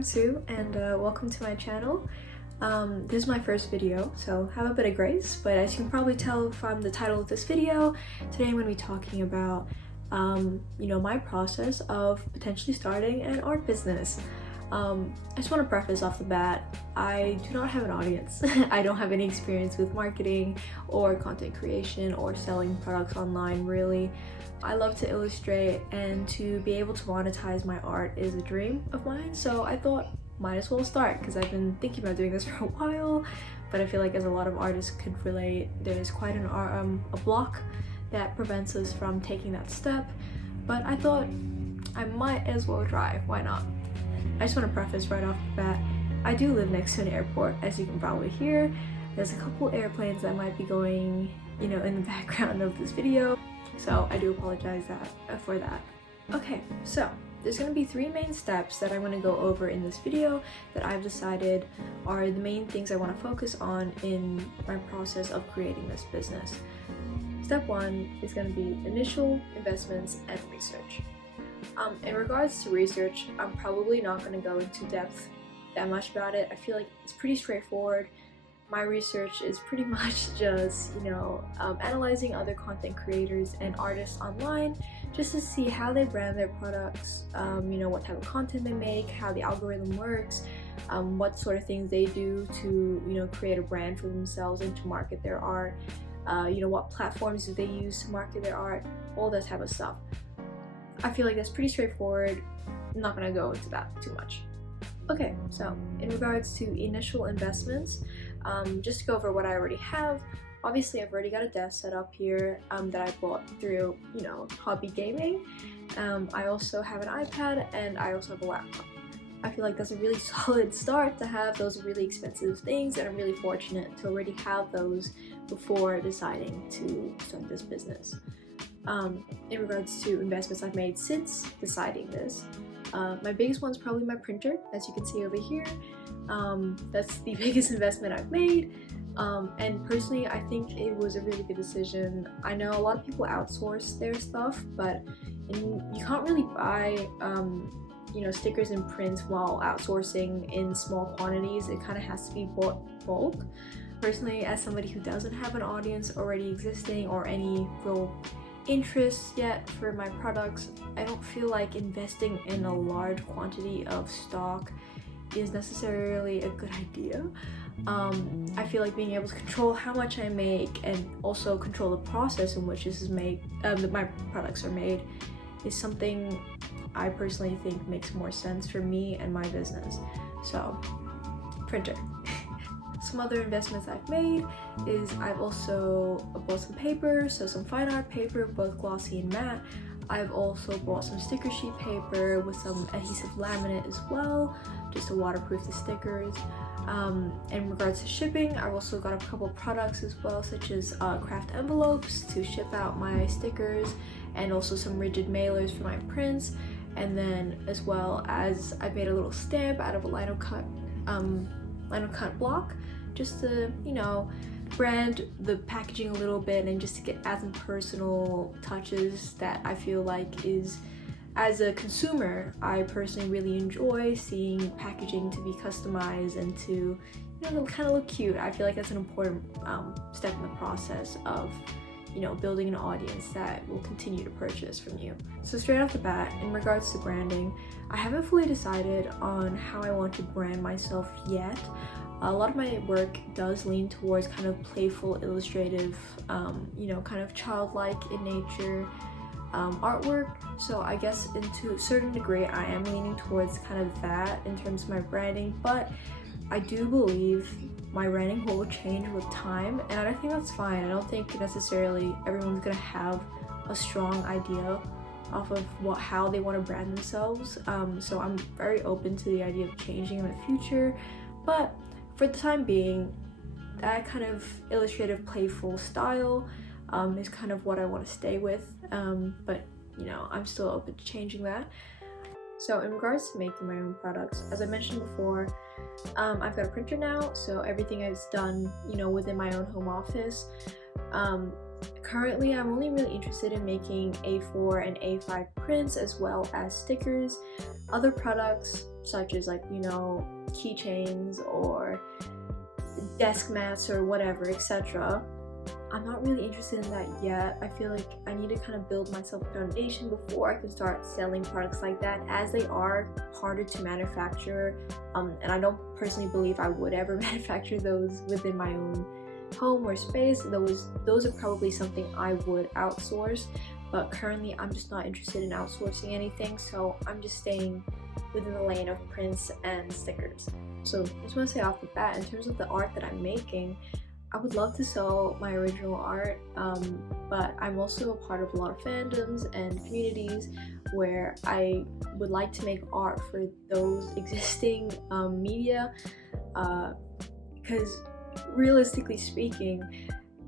I'm Sue and welcome to my channel. This is my first video, so have a bit of grace, but as you can probably tell from the title of this video, today I'm going to be talking about my process of potentially starting an art business. I just want to preface off the bat, I do not have an audience. I don't have any experience with marketing or content creation or selling products online really. I love to illustrate, and to be able to monetize my art is a dream of mine, so I thought might as well start because I've been thinking about doing this for a while, but I feel like as a lot of artists could relate, there's quite a block that prevents us from taking that step, but I thought I might as well try. Why not? I just want to preface right off the bat, I do live next to an airport, as you can probably hear. There's a couple airplanes that might be going, in the background of this video, so I do apologize for that. Okay, so there's going to be three main steps that I'm going to go over in this video that I've decided are the main things I want to focus on in my process of creating this business. Step one is going to be initial investments and research. In regards to research, I'm probably not going to go into depth that much about it. I feel like it's pretty straightforward. My research is pretty much just, analyzing other content creators and artists online just to see how they brand their products, what type of content they make, how the algorithm works, what sort of things they do to, create a brand for themselves and to market their art, what platforms do they use to market their art, all that type of stuff. I feel like that's pretty straightforward. I'm not gonna go into that too much. Okay, so in regards to initial investments, just to go over what I already have, obviously I've already got a desk set up here that I bought through, hobby gaming. I also have an iPad and I also have a laptop. I feel like that's a really solid start to have those really expensive things, and I'm really fortunate to already have those before deciding to start this business. In regards to investments I've made since deciding this, my biggest one's probably my printer, as you can see over here. That's the biggest investment I've made, and personally I think it was a really good decision. I know a lot of people outsource their stuff, but you can't really buy stickers and prints while outsourcing in small quantities. It kind of has to be bought bulk. Personally, as somebody who doesn't have an audience already existing or any real interest yet for my products, I don't feel like investing in a large quantity of stock is necessarily a good idea. I feel like being able to control how much I make and also control the process in which this is made, my products are made, is something I personally think makes more sense for me and my business. So, printer. Some other investments I've made is I've also bought some paper, so some fine art paper, both glossy and matte. I've also bought some sticker sheet paper with some adhesive laminate as well, just to waterproof the stickers. In regards to shipping, I've also got a couple products as well, such as craft envelopes to ship out my stickers, and also some rigid mailers for my prints. And then as well as I made a little stamp out of a lino cut block, just to brand the packaging a little bit and just to add some personal touches that I feel like is, as a consumer, I personally really enjoy seeing packaging to be customized and to kind of look cute. I feel like that's an important step in the process of building an audience that will continue to purchase from you. So straight off the bat, in regards to branding, I haven't fully decided on how I want to brand myself yet. A lot of my work does lean towards kind of playful, illustrative, kind of childlike in nature artwork. So I guess to a certain degree, I am leaning towards kind of that in terms of my branding, but I do believe my branding will change with time, and I think that's fine. I don't think necessarily everyone's gonna have a strong idea off of how they want to brand themselves. So I'm very open to the idea of changing in the future, but for the time being, that kind of illustrative, playful style is kind of what I want to stay with. But I'm still open to changing that. So in regards to making my own products, as I mentioned before, I've got a printer now, so everything is done, within my own home office. Currently, I'm only really interested in making A4 and A5 prints as well as stickers. Other products such as like, you know, keychains or desk mats or whatever, etc. I'm not really interested in that yet. I feel like I need to kind of build myself a foundation before I can start selling products like that, as they are harder to manufacture, and I don't personally believe I would ever manufacture those within my own home or space. Those are probably something I would outsource, but currently I'm just not interested in outsourcing anything, so I'm just staying within the lane of prints and stickers. So I just want to say off the bat, in terms of the art that I'm making, I would love to sell my original art, but I'm also a part of a lot of fandoms and communities where I would like to make art for those existing media, because realistically speaking,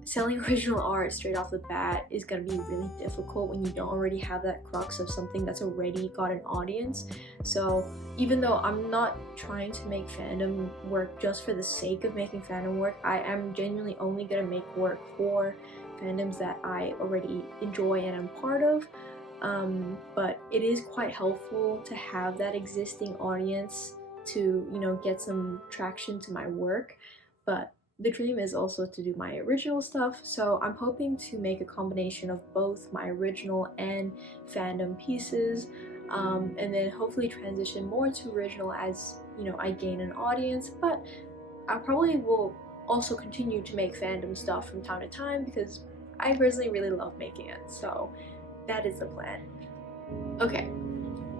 selling original art straight off the bat is going to be really difficult when you don't already have that crux of something that's already got an audience. So even though I'm not trying to make fandom work just for the sake of making fandom work, I am genuinely only going to make work for fandoms that I already enjoy and am part of. But it is quite helpful to have that existing audience to, you know, get some traction to my work. But the dream is also to do my original stuff, so I'm hoping to make a combination of both my original and fandom pieces, and then hopefully transition more to original as, you know, I gain an audience. But I probably will also continue to make fandom stuff from time to time because I personally really love making it, so that is the plan. Okay,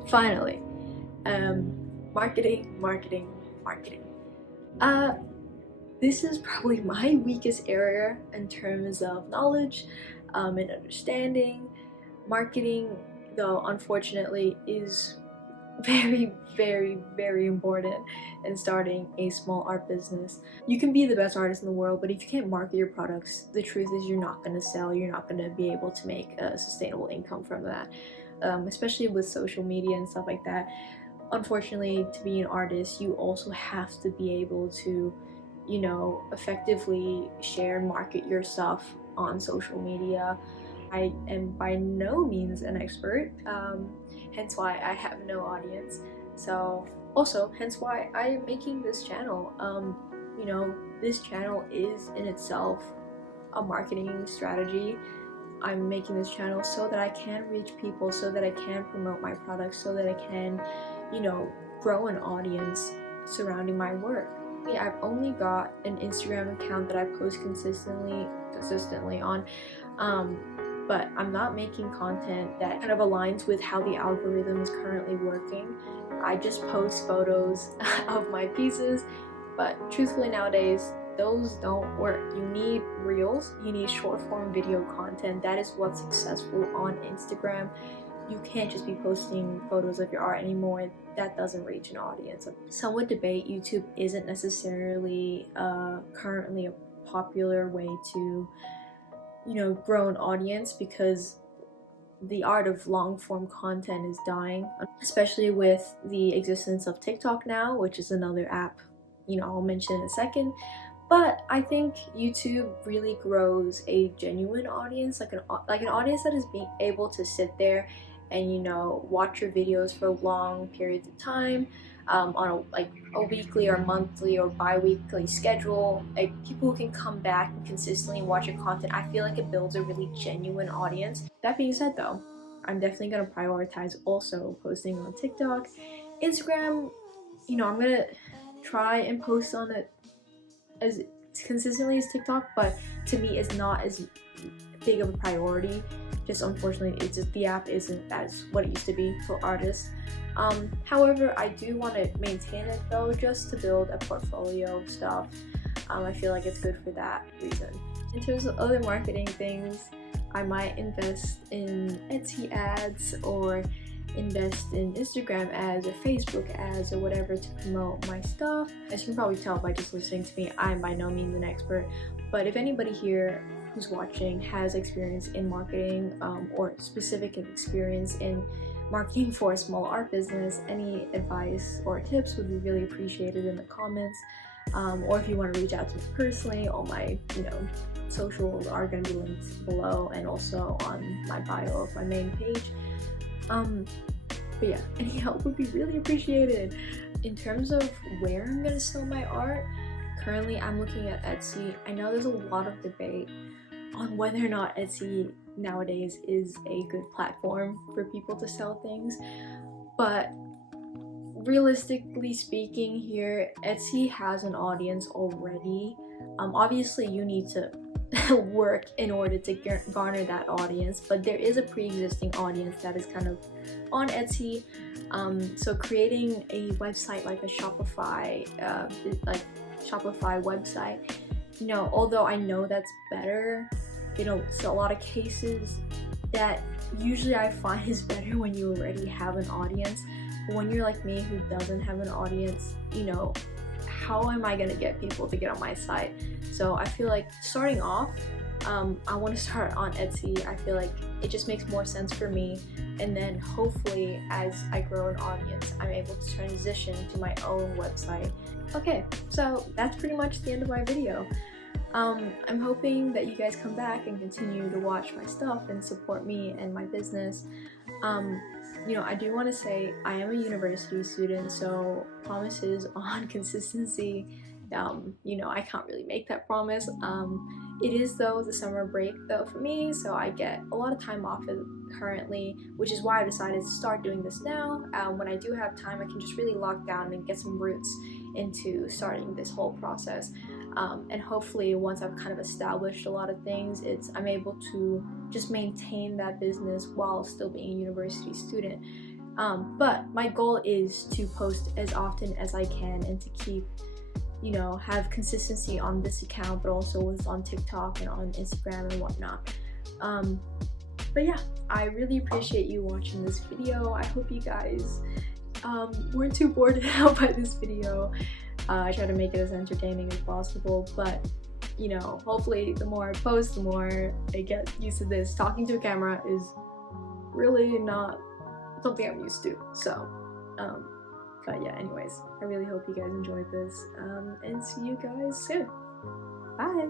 finally, marketing. This is probably my weakest area in terms of knowledge and understanding. Marketing, though, unfortunately, is very, very, very important in starting a small art business. You can be the best artist in the world, but if you can't market your products, the truth is you're not going to sell, you're not going to be able to make a sustainable income from that, especially with social media and stuff like that. Unfortunately, to be an artist, you also have to be able to, you know, effectively share and market your stuff on social media. I am by no means an expert, hence why I have no audience. So also, hence why I am making this channel. You know, this channel is in itself a marketing strategy. I'm making this channel so that I can reach people, so that I can promote my products, so that I can, you know, grow an audience surrounding my work. I've only got an Instagram account that I post consistently on, but I'm not making content that kind of aligns with how the algorithm is currently working. I just post photos of my pieces, but truthfully nowadays, those don't work. You need reels, you need short form video content. That is what's successful on Instagram. You can't just be posting photos of your art anymore. That doesn't reach an audience. Some would debate YouTube isn't necessarily currently a popular way to, you know, grow an audience, because the art of long form content is dying, especially with the existence of TikTok now, which is another app, you know, I'll mention in a second. But I think YouTube really grows a genuine audience, like an audience that is being able to sit there and, you know, watch your videos for long periods of time, on a weekly or monthly or bi-weekly schedule. Like, people who can come back and consistently watch your content. I feel like it builds a really genuine audience. That being said, though, I'm definitely going to prioritize also posting on TikTok. Instagram, you know, I'm going to try and post on it as consistently as TikTok, but to me it's not as big of a priority. Just unfortunately, it's just the app isn't as what it used to be for artists. However, I do want to maintain it though, just to build a portfolio of stuff. I feel like it's good for that reason. In terms of other marketing things, I might invest in Etsy ads or invest in Instagram ads or Facebook ads or whatever to promote my stuff. As you can probably tell by just listening to me, I'm by no means an expert, but if anybody here who's watching has experience in marketing, or specific experience in marketing for a small art business, any advice or tips would be really appreciated in the comments. Or if you want to reach out to me personally, all my, you know, socials are going to be linked below and also on my bio of my main page. But yeah, any help would be really appreciated. In terms of where I'm gonna sell my art, currently I'm looking at Etsy. I know there's a lot of debate on whether or not Etsy nowadays is a good platform for people to sell things, but realistically speaking here, Etsy has an audience already. Obviously you need to work in order to garner that audience, but there is a pre-existing audience that is kind of on Etsy. So creating a website like a Shopify website, you know, although I know that's better, you know, so a lot of cases that usually I find is better when you already have an audience. But when you're like me who doesn't have an audience, you know, how am I gonna get people to get on my site? So I feel like starting off, I want to start on Etsy. I feel like it just makes more sense for me, and then hopefully as I grow an audience, I'm able to transition to my own website. Okay, so that's pretty much the end of my video. I'm hoping that you guys come back and continue to watch my stuff and support me and my business. You know, I do want to say I am a university student, so promises on consistency, you know, I can't really make that promise. It is though the summer break though for me, so I get a lot of time off currently, which is why I decided to start doing this now. When I do have time, I can just really lock down and get some roots into starting this whole process. And hopefully once I've kind of established a lot of things, I'm able to just maintain that business while still being a university student. But my goal is to post as often as I can and to keep, you know, have consistency on this account, but also on TikTok and on Instagram and whatnot. But yeah, I really appreciate you watching this video. I hope you guys weren't too bored out by this video. I try to make it as entertaining as possible, but you know, hopefully the more I post, the more I get used to this. Talking to a camera is really not something I'm used to, so but yeah, anyways, I really hope you guys enjoyed this, and see you guys soon. Bye!